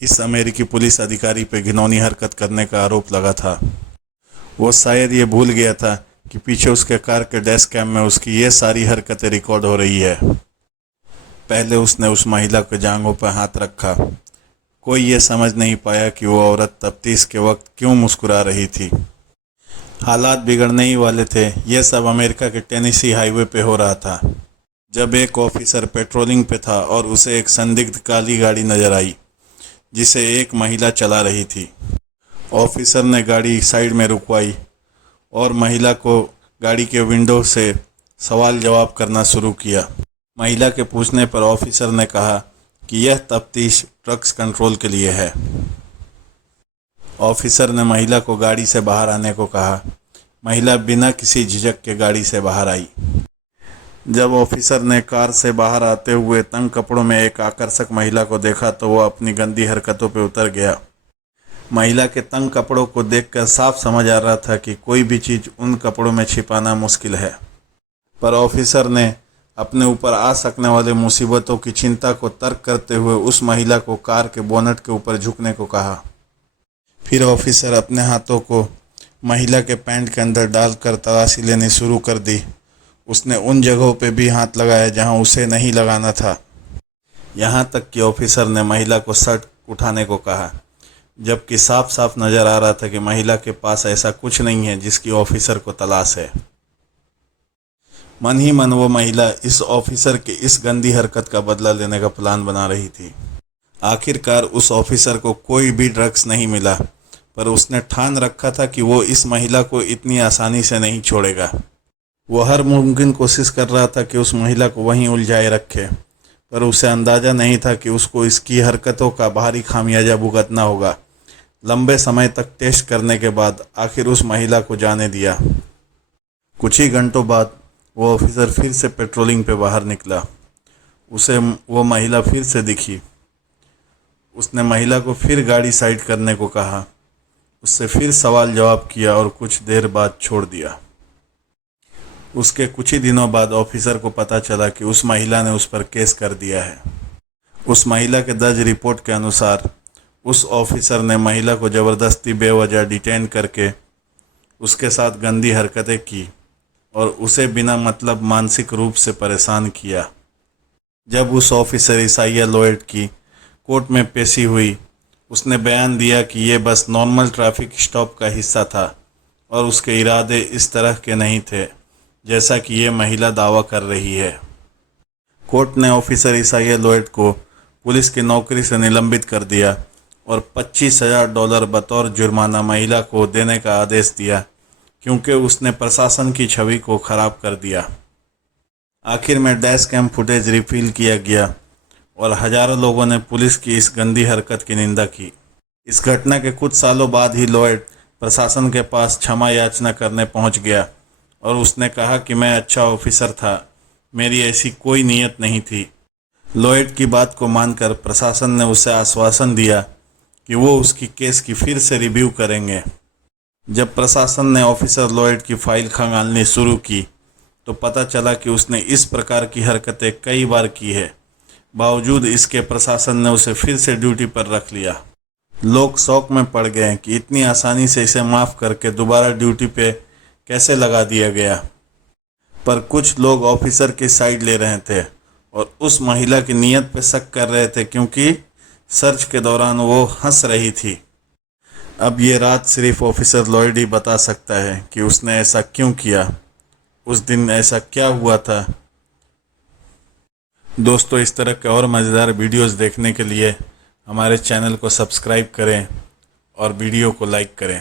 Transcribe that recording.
इस अमेरिकी पुलिस अधिकारी पे घिनौनी हरकत करने का आरोप लगा था। वो शायद ये भूल गया था कि पीछे उसके कार के डैश कैम में उसकी ये सारी हरकतें रिकॉर्ड हो रही है। पहले उसने उस महिला के जांघों पर हाथ रखा। कोई ये समझ नहीं पाया कि वो औरत तफ्तीश के वक्त क्यों मुस्कुरा रही थी। हालात बिगड़ने ही वाले थे। यह सब अमेरिका के टेनेसी हाईवे पे हो रहा था जब एक ऑफिसर पेट्रोलिंग पे था और उसे एक संदिग्ध काली गाड़ी नजर आई जिसे एक महिला चला रही थी। ऑफिसर ने गाड़ी साइड में रुकवाई और महिला को गाड़ी के विंडो से सवाल जवाब करना शुरू किया। महिला के पूछने पर ऑफिसर ने कहा कि यह तफ्तीश ड्रग्स कंट्रोल के लिए है। ऑफिसर ने महिला को गाड़ी से बाहर आने को कहा। महिला बिना किसी झिझक के गाड़ी से बाहर आई। जब ऑफिसर ने कार से बाहर आते हुए तंग कपड़ों में एक आकर्षक महिला को देखा तो वह अपनी गंदी हरकतों पर उतर गया। महिला के तंग कपड़ों को देखकर साफ समझ आ रहा था कि कोई भी चीज़ उन कपड़ों में छिपाना मुश्किल है, पर ऑफिसर ने अपने ऊपर आ सकने वाले मुसीबतों की चिंता को तर्क करते हुए उस महिला को कार के बोनट के ऊपर झुकने को कहा। फिर ऑफिसर अपने हाथों को महिला के पैंट के अंदर डालकर तलाशी लेनी शुरू कर दी। उसने उन जगहों पे भी हाथ लगाया जहां उसे नहीं लगाना था। यहाँ तक कि ऑफिसर ने महिला को शर्ट उठाने को कहा, जबकि साफ साफ नज़र आ रहा था कि महिला के पास ऐसा कुछ नहीं है जिसकी ऑफिसर को तलाश है। मन ही मन वो महिला इस ऑफिसर के इस गंदी हरकत का बदला लेने का प्लान बना रही थी। आखिरकार उस ऑफिसर को कोई भी ड्रग्स नहीं मिला, पर उसने ठान रखा था कि वो इस महिला को इतनी आसानी से नहीं छोड़ेगा। वो हर मुमकिन कोशिश कर रहा था कि उस महिला को वहीं उलझाए रखे, पर उसे अंदाज़ा नहीं था कि उसको इसकी हरकतों का भारी खामियाजा भुगतना होगा। लंबे समय तक टेस्ट करने के बाद आखिर उस महिला को जाने दिया। कुछ ही घंटों बाद वो ऑफिसर फिर से पेट्रोलिंग पे बाहर निकला। उसे वो महिला फिर से दिखी। उसने महिला को फिर गाड़ी साइड करने को कहा, उससे फिर सवाल जवाब किया और कुछ देर बाद छोड़ दिया। उसके कुछ ही दिनों बाद ऑफिसर को पता चला कि उस महिला ने उस पर केस कर दिया है। उस महिला के दर्ज रिपोर्ट के अनुसार उस ऑफिसर ने महिला को ज़बरदस्ती बेवजह डिटेन करके उसके साथ गंदी हरकतें की और उसे बिना मतलब मानसिक रूप से परेशान किया। जब उस ऑफिसर ईसाइया लॉयड की कोर्ट में पेशी हुई, उसने बयान दिया कि ये बस नॉर्मल ट्रैफिक स्टॉप का हिस्सा था और उसके इरादे इस तरह के नहीं थे जैसा कि ये महिला दावा कर रही है। कोर्ट ने ऑफिसर ईसाइया लॉयड को पुलिस की नौकरी से निलंबित कर दिया और $25,000 बतौर जुर्माना महिला को देने का आदेश दिया, क्योंकि उसने प्रशासन की छवि को खराब कर दिया। आखिर में डैश कैम फुटेज रिफिल किया गया और हजारों लोगों ने पुलिस की इस गंदी हरकत की निंदा की। इस घटना के कुछ सालों बाद ही लॉयड प्रशासन के पास क्षमा याचना करने पहुंच गया और उसने कहा कि मैं अच्छा ऑफिसर था, मेरी ऐसी कोई नीयत नहीं थी। लॉयड की बात को मानकर प्रशासन ने उसे आश्वासन दिया कि वो उसकी केस की फिर से रिव्यू करेंगे। जब प्रशासन ने ऑफिसर लॉयड की फाइल खंगालनी शुरू की तो पता चला कि उसने इस प्रकार की हरकतें कई बार की है। बावजूद इसके प्रशासन ने उसे फिर से ड्यूटी पर रख लिया। लोग शौक में पड़ गए कि इतनी आसानी से इसे माफ़ करके दोबारा ड्यूटी पे कैसे लगा दिया गया। पर कुछ लोग ऑफिसर की साइड ले रहे थे और उस महिला की नीयत पे शक कर रहे थे, क्योंकि सर्च के दौरान वो हंस रही थी। अब ये रात सिर्फ ऑफिसर लॉयड ही बता सकता है कि उसने ऐसा क्यों किया, उस दिन ऐसा क्या हुआ था। दोस्तों, इस तरह के और मज़ेदार वीडियोस देखने के लिए हमारे चैनल को सब्सक्राइब करें और वीडियो को लाइक करें।